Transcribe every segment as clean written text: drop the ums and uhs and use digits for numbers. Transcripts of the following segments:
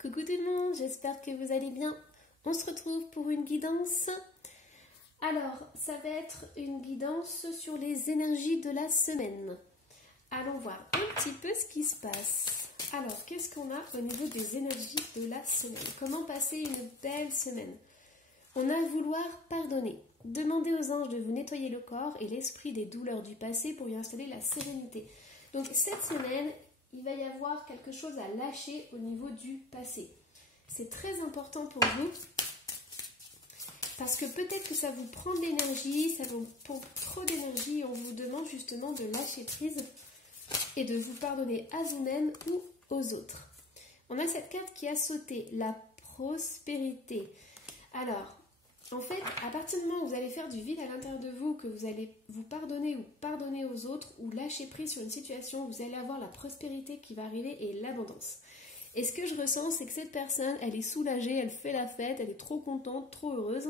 Coucou tout le monde, j'espère que vous allez bien. On se retrouve pour une guidance. Alors, ça va être une guidance sur les énergies de la semaine. Allons voir un petit peu ce qui se passe. Alors, qu'est-ce qu'on a au niveau des énergies de la semaine? Comment passer une belle semaine? On a à vouloir pardonner. Demandez aux anges de vous nettoyer le corps et l'esprit des douleurs du passé pour y installer la sérénité. Donc, cette semaine, il va y avoir quelque chose à lâcher au niveau du passé. C'est très important pour vous parce que peut-être que ça vous prend de l'énergie, ça vous pompe trop d'énergie. On vous demande justement de lâcher prise et de vous pardonner à vous-même ou aux autres. On a cette carte qui a sauté, la prospérité. Alors, en fait, à partir du moment où vous allez faire du vide à l'intérieur de vous, que vous allez vous pardonner ou pardonner aux autres, ou lâcher prise sur une situation, vous allez avoir la prospérité qui va arriver et l'abondance. Et ce que je ressens, c'est que cette personne, elle est soulagée, elle fait la fête, elle est trop contente, trop heureuse.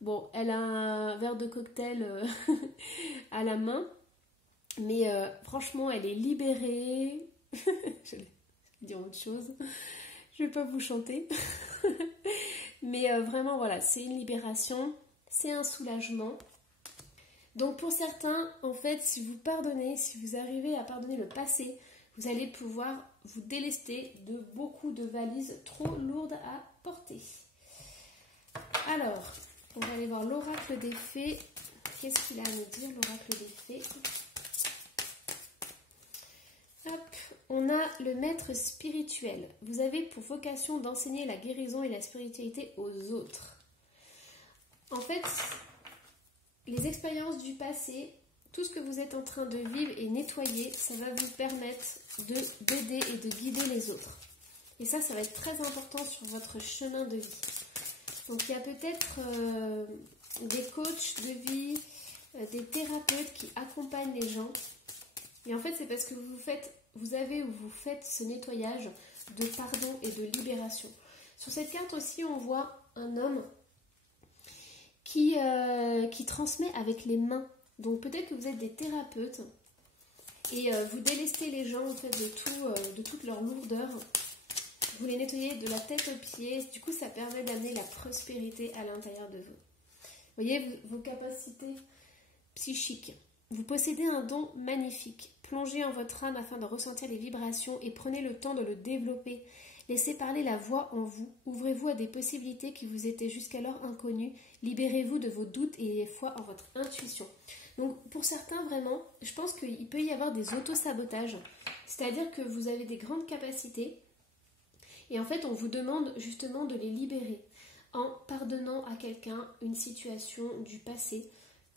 Bon, elle a un verre de cocktail à la main, mais franchement, elle est libérée. Je vais dire autre chose. Je ne vais pas vous chanter. Mais vraiment, voilà, c'est une libération, c'est un soulagement. Donc pour certains, en fait, si vous pardonnez, si vous arrivez à pardonner le passé, vous allez pouvoir vous délester de beaucoup de valises trop lourdes à porter. Alors, on va aller voir l'oracle des fées. Qu'est-ce qu'il a à nous dire, l'oracle des fées? Hop, on a le maître spirituel. Vous avez pour vocation d'enseigner la guérison et la spiritualité aux autres. En fait, les expériences du passé, tout ce que vous êtes en train de vivre et nettoyer, ça va vous permettre d'aider et de guider les autres. Et ça va être très important sur votre chemin de vie. Donc il y a peut-être des coachs de vie, des thérapeutes qui accompagnent les gens. Et en fait, c'est parce que vous faites ce nettoyage de pardon et de libération. Sur cette carte aussi, on voit un homme qui transmet avec les mains. Donc peut-être que vous êtes des thérapeutes et vous délestez les gens en fait, de toute leur lourdeur. Vous les nettoyez de la tête aux pieds. Du coup, ça permet d'amener la prospérité à l'intérieur de vous. Vous voyez vos capacités psychiques. Vous possédez un don magnifique. Plongez en votre âme afin de ressentir les vibrations et prenez le temps de le développer. Laissez parler la voix en vous. Ouvrez-vous à des possibilités qui vous étaient jusqu'alors inconnues. Libérez-vous de vos doutes et ayez foi en votre intuition. Donc pour certains, vraiment, je pense qu'il peut y avoir des auto-sabotages. C'est-à-dire que vous avez des grandes capacités et en fait, on vous demande justement de les libérer en pardonnant à quelqu'un une situation du passé,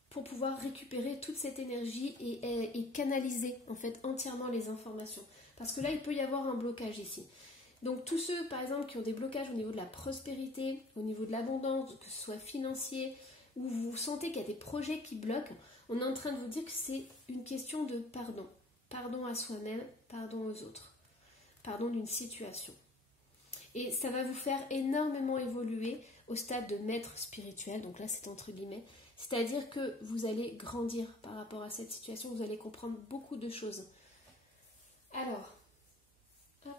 pour pouvoir récupérer toute cette énergie et canaliser en fait entièrement les informations. Parce que là, il peut y avoir un blocage ici. Donc tous ceux, par exemple, qui ont des blocages au niveau de la prospérité, au niveau de l'abondance, que ce soit financier, ou vous sentez qu'il y a des projets qui bloquent, on est en train de vous dire que c'est une question de pardon. Pardon à soi-même, pardon aux autres. Pardon d'une situation. Et ça va vous faire énormément évoluer au stade de maître spirituel, donc là c'est entre guillemets, c'est-à-dire que vous allez grandir par rapport à cette situation, vous allez comprendre beaucoup de choses. Alors, hop.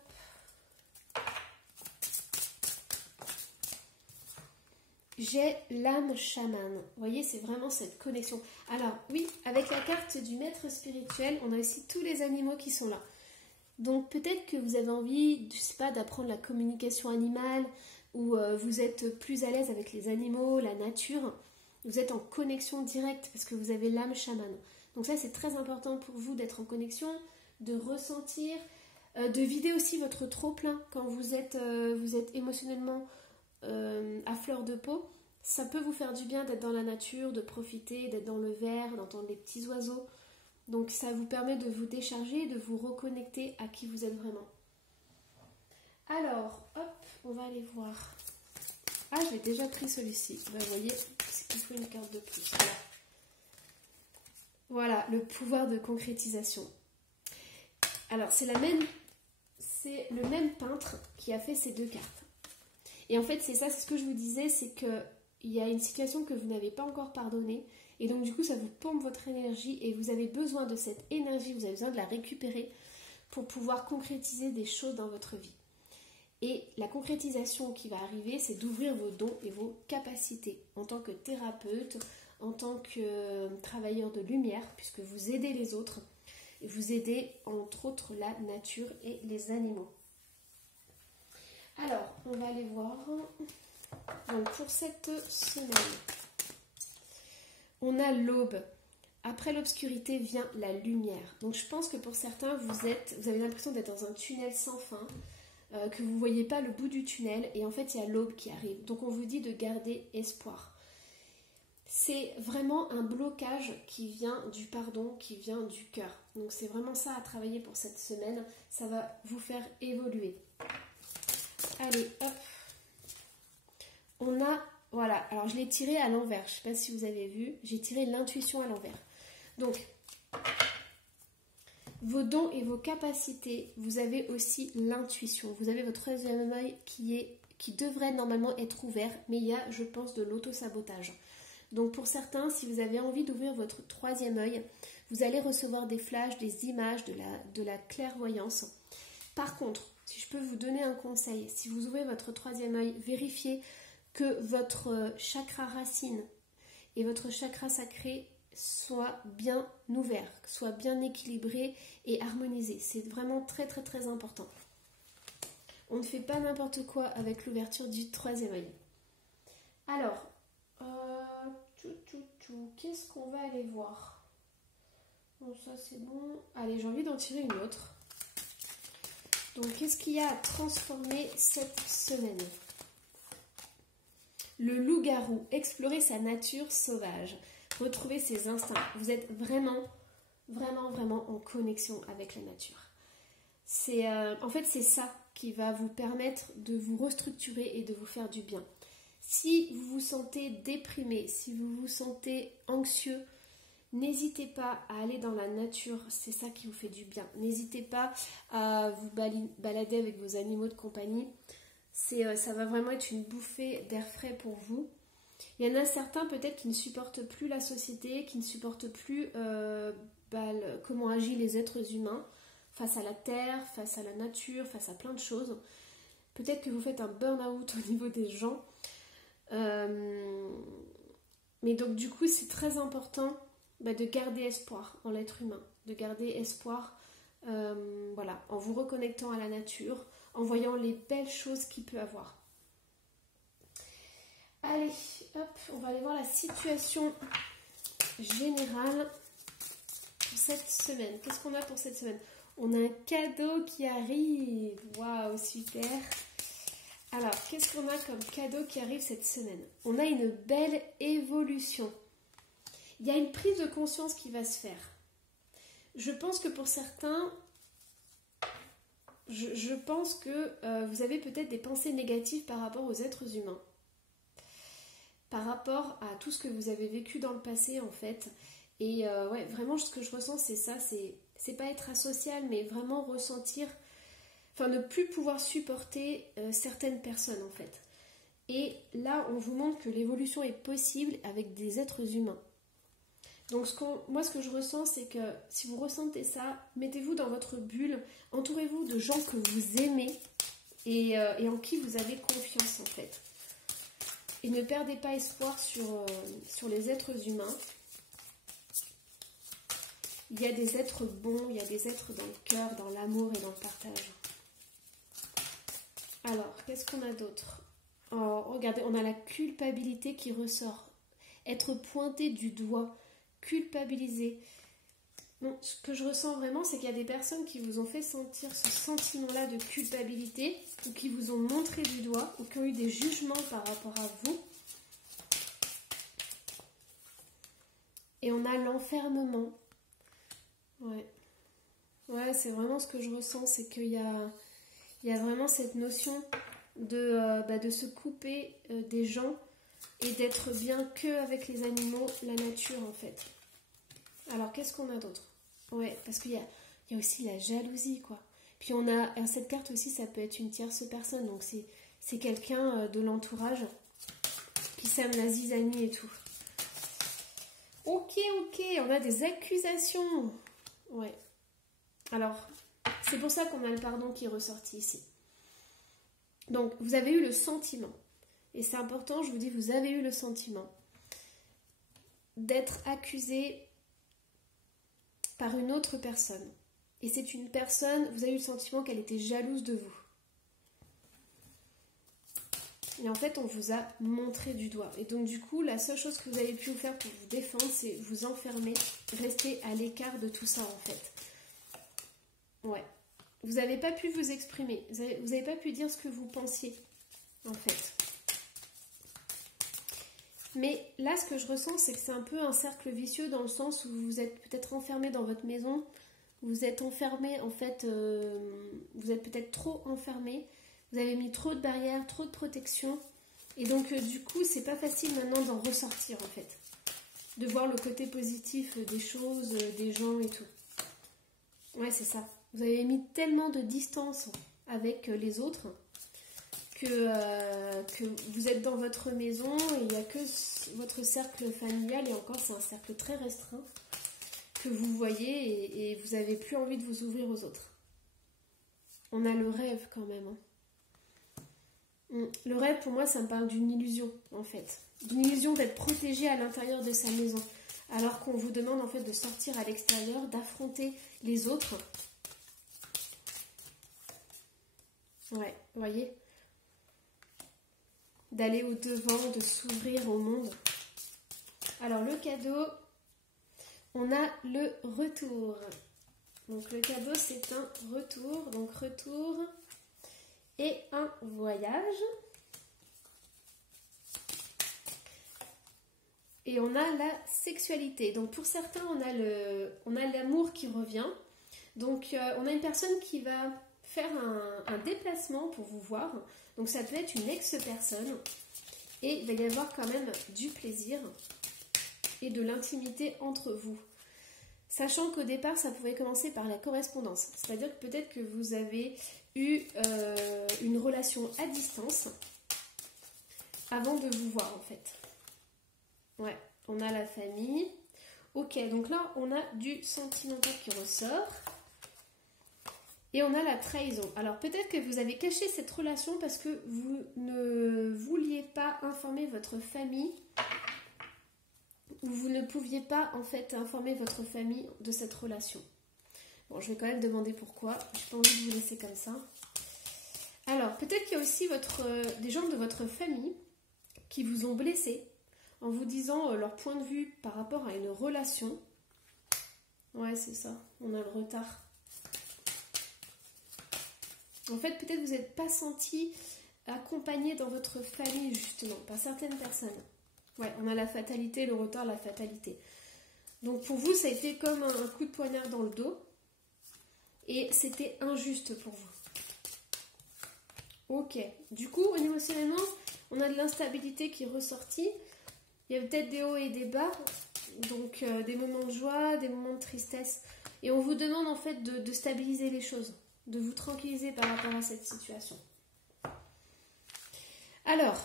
J'ai l'âme chamane. Vous voyez, c'est vraiment cette connexion. Alors, oui, avec la carte du maître spirituel, on a aussi tous les animaux qui sont là. Donc, peut-être que vous avez envie, je sais pas, d'apprendre la communication animale, ou vous êtes plus à l'aise avec les animaux, la nature. Vous êtes en connexion directe parce que vous avez l'âme chamane. Donc ça, c'est très important pour vous d'être en connexion, de ressentir, de vider aussi votre trop-plein quand vous êtes émotionnellement à fleur de peau. Ça peut vous faire du bien d'être dans la nature, de profiter, d'être dans le vert, d'entendre les petits oiseaux. Donc ça vous permet de vous décharger, de vous reconnecter à qui vous êtes vraiment. Alors, hop, on va aller voir. Ah, j'ai déjà pris celui-ci. Ben, vous voyez, c'est qu'il faut une carte de plus. Voilà, le pouvoir de concrétisation. Alors, c'est le même peintre qui a fait ces deux cartes. Et en fait, c'est ce que je vous disais, c'est qu'il y a une situation que vous n'avez pas encore pardonnée. Et donc, du coup, ça vous pompe votre énergie et vous avez besoin de cette énergie, vous avez besoin de la récupérer pour pouvoir concrétiser des choses dans votre vie. Et la concrétisation qui va arriver, c'est d'ouvrir vos dons et vos capacités en tant que thérapeute, en tant que travailleur de lumière, puisque vous aidez les autres et vous aidez entre autres la nature et les animaux. Alors, on va aller voir. Donc pour cette semaine, on a l'aube. Après l'obscurité vient la lumière. Donc je pense que pour certains, vous avez l'impression d'être dans un tunnel sans fin, que vous ne voyez pas le bout du tunnel, et en fait il y a l'aube qui arrive. Donc on vous dit de garder espoir. C'est vraiment un blocage qui vient du pardon, qui vient du cœur. Donc c'est vraiment ça à travailler pour cette semaine. Ça va vous faire évoluer. Allez, hop. On a, voilà, alors je l'ai tiré à l'envers. Je ne sais pas si vous avez vu. J'ai tiré l'intuition à l'envers. Donc, vos dons et vos capacités, vous avez aussi l'intuition. Vous avez votre troisième œil qui devrait normalement être ouvert, mais il y a, je pense, de l'auto-sabotage. Donc pour certains, si vous avez envie d'ouvrir votre troisième œil, vous allez recevoir des flashs, des images, de la clairvoyance. Par contre, si je peux vous donner un conseil, si vous ouvrez votre troisième œil, vérifiez que votre chakra racine et votre chakra sacré soient bien ouverts, soient bien équilibrés et harmonisés. C'est vraiment très très très important. On ne fait pas n'importe quoi avec l'ouverture du troisième œil. Alors, qu'est-ce qu'on va aller voir? Bon, ça c'est bon. Allez, j'ai envie d'en tirer une autre. Donc, qu'est-ce qu'il y a à transformer cette semaine? Le loup-garou, explorer sa nature sauvage, retrouver ses instincts. Vous êtes vraiment, vraiment, vraiment en connexion avec la nature. En fait, c'est ça qui va vous permettre de vous restructurer et de vous faire du bien. Si vous vous sentez déprimé, si vous vous sentez anxieux, n'hésitez pas à aller dans la nature, c'est ça qui vous fait du bien. N'hésitez pas à vous balader avec vos animaux de compagnie. Ça va vraiment être une bouffée d'air frais pour vous. Il y en a certains peut-être qui ne supportent plus la société, qui ne supportent plus comment agissent les êtres humains face à la terre, face à la nature, face à plein de choses. Peut-être que vous faites un burn-out au niveau des gens. Mais donc du coup c'est très important de garder espoir en l'être humain, de garder espoir en vous reconnectant à la nature, en voyant les belles choses qu'il peut avoir. Allez, hop, on va aller voir la situation générale pour cette semaine. Qu'est-ce qu'on a pour cette semaine? On a un cadeau qui arrive. Waouh, super. Alors, qu'est-ce qu'on a comme cadeau qui arrive cette semaine? On a une belle évolution. Il y a une prise de conscience qui va se faire. Je pense que pour certains, je pense que vous avez peut-être des pensées négatives par rapport aux êtres humains. Par rapport à tout ce que vous avez vécu dans le passé, en fait. Et vraiment, ce que je ressens, c'est ça. C'est pas être asocial, mais vraiment ressentir... Enfin, ne plus pouvoir supporter certaines personnes, en fait. Et là, on vous montre que l'évolution est possible avec des êtres humains. Donc, moi, ce que je ressens, c'est que si vous ressentez ça, mettez-vous dans votre bulle, entourez-vous de gens que vous aimez et en qui vous avez confiance, en fait. Et ne perdez pas espoir sur les êtres humains. Il y a des êtres bons, il y a des êtres dans le cœur, dans l'amour et dans le partage. Alors, qu'est-ce qu'on a d'autre? Oh, regardez, on a la culpabilité qui ressort. Être pointé du doigt, culpabilisé. Bon, ce que je ressens vraiment, c'est qu'il y a des personnes qui vous ont fait sentir ce sentiment-là de culpabilité, ou qui vous ont montré du doigt, ou qui ont eu des jugements par rapport à vous. Et on a l'enfermement. Ouais, c'est vraiment ce que je ressens, c'est qu'il y a vraiment cette notion de se couper des gens et d'être bien que avec les animaux, la nature en fait. Alors qu'est-ce qu'on a d'autre? Ouais, parce qu'il y a aussi la jalousie quoi. Puis on a cette carte aussi, ça peut être une tierce personne, donc c'est quelqu'un de l'entourage qui sème la zizanie et tout. Ok, on a des accusations. Ouais. Alors, c'est pour ça qu'on a le pardon qui est ressorti ici. Donc, vous avez eu le sentiment, et c'est important, je vous dis, vous avez eu le sentiment d'être accusé par une autre personne. Et c'est une personne, vous avez eu le sentiment qu'elle était jalouse de vous. Et en fait, on vous a montré du doigt. Et donc, du coup, la seule chose que vous avez pu faire pour vous défendre, c'est vous enfermer, rester à l'écart de tout ça, en fait. Ouais. Vous n'avez pas pu vous exprimer. Vous n'avez pas pu dire ce que vous pensiez, en fait. Mais là, ce que je ressens, c'est que c'est un peu un cercle vicieux dans le sens où vous êtes peut-être enfermé dans votre maison. Vous êtes enfermé, en fait, vous êtes peut-être trop enfermé. Vous avez mis trop de barrières, trop de protection. Et donc, du coup, c'est pas facile maintenant d'en ressortir, en fait. De voir le côté positif des choses, des gens et tout. Ouais, c'est ça. Vous avez mis tellement de distance avec les autres que vous êtes dans votre maison et il n'y a que votre cercle familial, et encore, c'est un cercle très restreint que vous voyez et vous n'avez plus envie de vous ouvrir aux autres. On a le rêve quand même, hein. Le rêve, pour moi, ça me parle d'une illusion, en fait. D'une illusion d'être protégé à l'intérieur de sa maison. Alors qu'on vous demande, en fait, de sortir à l'extérieur, d'affronter les autres. Ouais, vous voyez ? D'aller au-devant, de s'ouvrir au monde. Alors, le cadeau, on a le retour. Donc, le cadeau, c'est un retour. Donc, retour... et un voyage. Et on a la sexualité. Donc pour certains, on a l'amour qui revient. Donc on a une personne qui va faire un déplacement pour vous voir. Donc ça peut être une ex-personne. Et il va y avoir quand même du plaisir et de l'intimité entre vous. Sachant qu'au départ, ça pouvait commencer par la correspondance. C'est-à-dire que peut-être que vous avez eu une relation à distance avant de vous voir, en fait. Ouais, on a la famille. Ok, donc là, on a du sentimental qui ressort. Et on a la trahison. Alors, peut-être que vous avez caché cette relation parce que vous ne vouliez pas informer votre famille, ou vous ne pouviez pas, en fait, informer votre famille de cette relation. Bon, je vais quand même demander pourquoi. Je n'ai pas envie de vous laisser comme ça. Alors, peut-être qu'il y a aussi des gens de votre famille qui vous ont blessé en vous disant leur point de vue par rapport à une relation. Ouais, c'est ça. On a le retard. En fait, peut-être vous n'êtes pas senti accompagné dans votre famille, justement, par certaines personnes. Ouais, on a la fatalité, le retard, la fatalité. Donc, pour vous, ça a été comme un coup de poignard dans le dos. Et c'était injuste pour vous. Ok. Du coup, émotionnellement, on a de l'instabilité qui est ressortie. Il y a peut-être des hauts et des bas. Donc, des moments de joie, des moments de tristesse. Et on vous demande, en fait, de stabiliser les choses. De vous tranquilliser par rapport à cette situation. Alors,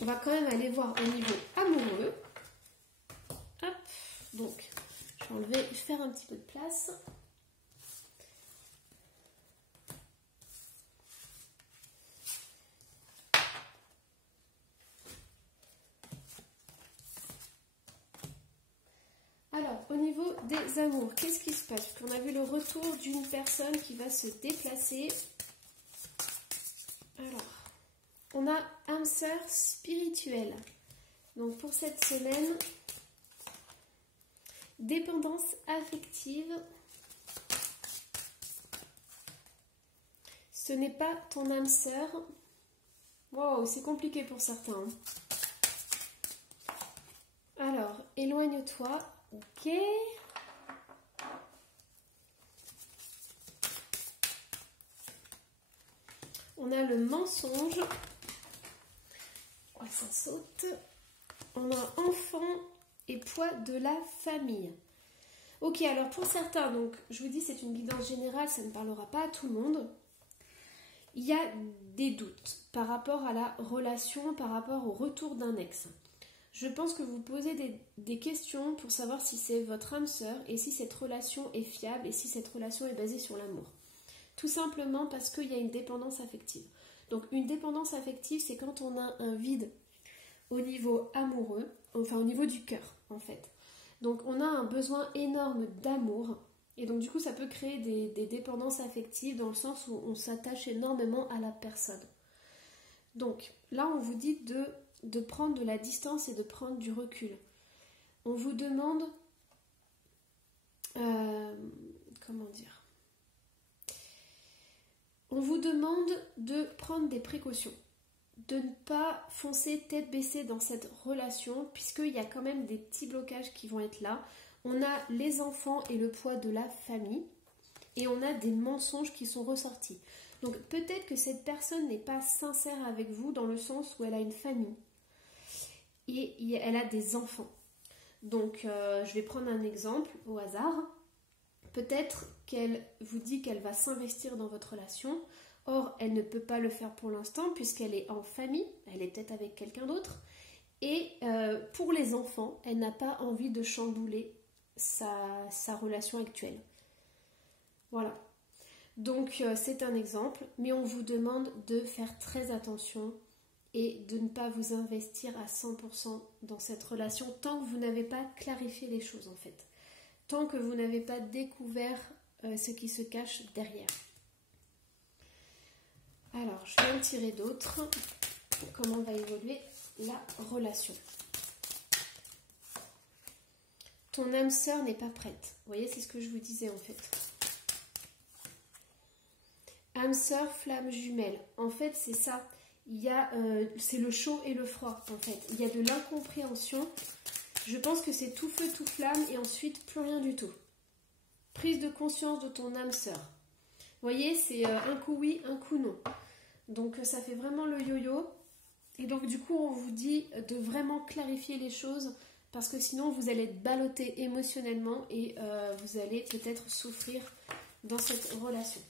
on va quand même aller voir au niveau amoureux. Hop. Donc, je vais faire un petit peu de place. Alors, au niveau des amours, qu'est-ce qui se passe? On a vu le retour d'une personne qui va se déplacer. Alors, on a âme sœur spirituelle. Donc, pour cette semaine, dépendance affective. Ce n'est pas ton âme sœur. Wow, c'est compliqué pour certains. Hein. Alors, éloigne-toi. Ok. On a le mensonge. Ouais, ça saute. On a enfant et poids de la famille. Ok, alors pour certains, donc je vous dis c'est une guidance générale, ça ne parlera pas à tout le monde. Il y a des doutes par rapport à la relation, par rapport au retour d'un ex. Je pense que vous posez des questions pour savoir si c'est votre âme sœur et si cette relation est fiable et si cette relation est basée sur l'amour. Tout simplement parce qu'il y a une dépendance affective. Donc une dépendance affective, c'est quand on a un vide au niveau amoureux, enfin au niveau du cœur en fait. Donc on a un besoin énorme d'amour et donc du coup ça peut créer des dépendances affectives dans le sens où on s'attache énormément à la personne. Donc là on vous dit de prendre de la distance et de prendre du recul. On vous demande, comment dire, on vous demande de prendre des précautions, de ne pas foncer tête baissée dans cette relation puisqu'il y a quand même des petits blocages qui vont être là. On a les enfants et le poids de la famille et on a des mensonges qui sont ressortis. Donc peut-être que cette personne n'est pas sincère avec vous dans le sens où elle a une famille et elle a des enfants. Donc je vais prendre un exemple au hasard. Peut-être qu'elle vous dit qu'elle va s'investir dans votre relation. Or, elle ne peut pas le faire pour l'instant puisqu'elle est en famille, elle est peut-être avec quelqu'un d'autre. Et pour les enfants, elle n'a pas envie de chambouler sa relation actuelle. Voilà. Donc, c'est un exemple, mais on vous demande de faire très attention et de ne pas vous investir à 100% dans cette relation tant que vous n'avez pas clarifié les choses en fait. Tant que vous n'avez pas découvert ce qui se cache derrière. Alors, je vais en tirer d'autres. Comment va évoluer la relation? Ton âme sœur n'est pas prête. Vous voyez, c'est ce que je vous disais en fait. Âme sœur, flamme jumelle. En fait, c'est ça. C'est le chaud et le froid en fait. Il y a de l'incompréhension. Je pense que c'est tout feu, tout flamme et ensuite plus rien du tout. Prise de conscience de ton âme sœur. Vous voyez, c'est un coup oui, un coup non. Donc ça fait vraiment le yo-yo. Et donc du coup, on vous dit de vraiment clarifier les choses parce que sinon vous allez être ballotté émotionnellement et vous allez peut-être souffrir dans cette relation.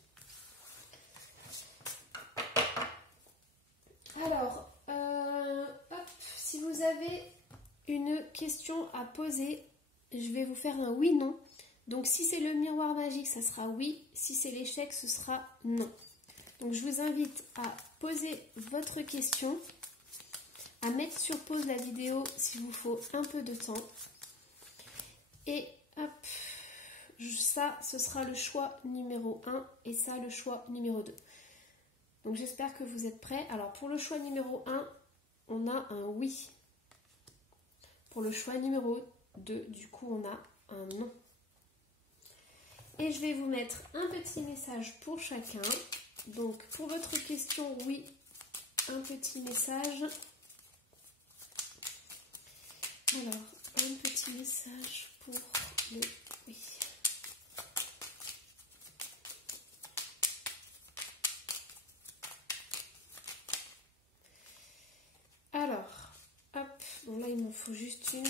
Alors, si vous avez une question à poser, je vais vous faire un oui-non. Donc si c'est le miroir magique, ça sera oui. Si c'est l'échec, ce sera non. Donc je vous invite à poser votre question, à mettre sur pause la vidéo s'il vous faut un peu de temps. Et hop, ça, ce sera le choix numéro 1 et ça, le choix numéro 2. Donc j'espère que vous êtes prêts. Alors pour le choix numéro 1, on a un oui. Pour le choix numéro 2, du coup, on a un non. Et je vais vous mettre un petit message pour chacun. Donc, pour votre question, oui, un petit message. Alors, un petit message pour le oui. Alors, hop, donc là, il m'en faut juste une.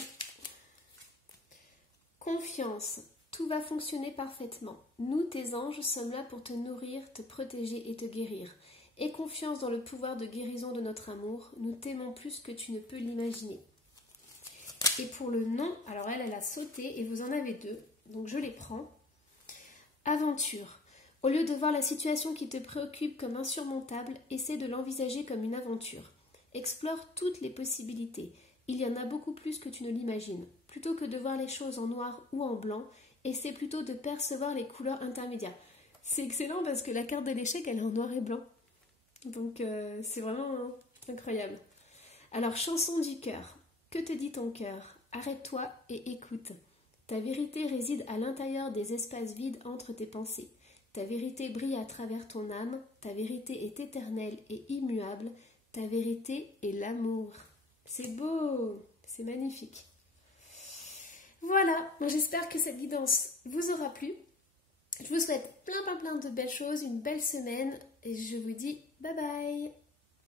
Confiance. Tout va fonctionner parfaitement. Nous, tes anges, sommes là pour te nourrir, te protéger et te guérir. Aie confiance dans le pouvoir de guérison de notre amour. Nous t'aimons plus que tu ne peux l'imaginer. Et pour le non, alors elle a sauté et vous en avez deux. Donc je les prends. Aventure. Au lieu de voir la situation qui te préoccupe comme insurmontable, essaie de l'envisager comme une aventure. Explore toutes les possibilités. Il y en a beaucoup plus que tu ne l'imagines. Plutôt que de voir les choses en noir ou en blanc, essaie plutôt de percevoir les couleurs intermédiaires. C'est excellent parce que la carte de l'échec, elle est en noir et blanc. Donc c'est vraiment incroyable. Alors, chanson du cœur. Que te dit ton cœur? Arrête-toi et écoute. Ta vérité réside à l'intérieur des espaces vides entre tes pensées. Ta vérité brille à travers ton âme. Ta vérité est éternelle et immuable. Ta vérité est l'amour. C'est beau, c'est magnifique. Voilà, j'espère que cette guidance vous aura plu. Je vous souhaite plein de belles choses, une belle semaine et je vous dis bye bye.